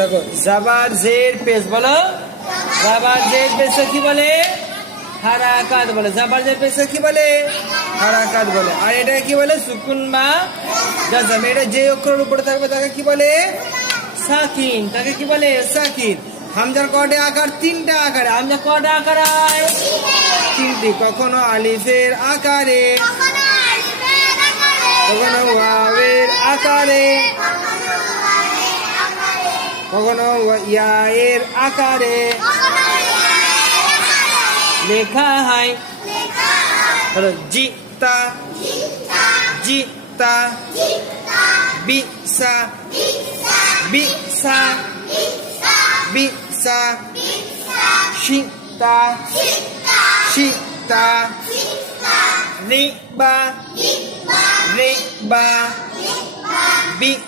দেখো জাবার জের পেশ বলো, জাবার জের পেশে কি বলে? হারাকাত বলে। জাবার জের পেশে কি বলে? হারাকাত বলে। আর এটা কি বলে? সুকুন বা জাজম। এটা যে অক্ষরের উপরে থাকবে তাকে কি বলে? সাকিন। তাকে কি বলে? সাকিন। হামজার কয়টা আকার? তিনটা আকারে। হামজা কয়টা আকার হয়? তিনটি। কখনো আলিফের আকারে, কখনো ওয়াওয়ের আকারে, কখনো ইয়ায়ের আকারে লেখা হয়। জিতা, জিতা, বিসা, বিসা, বিসা, শিতা, শিতা, রিবা, রিবা, বির।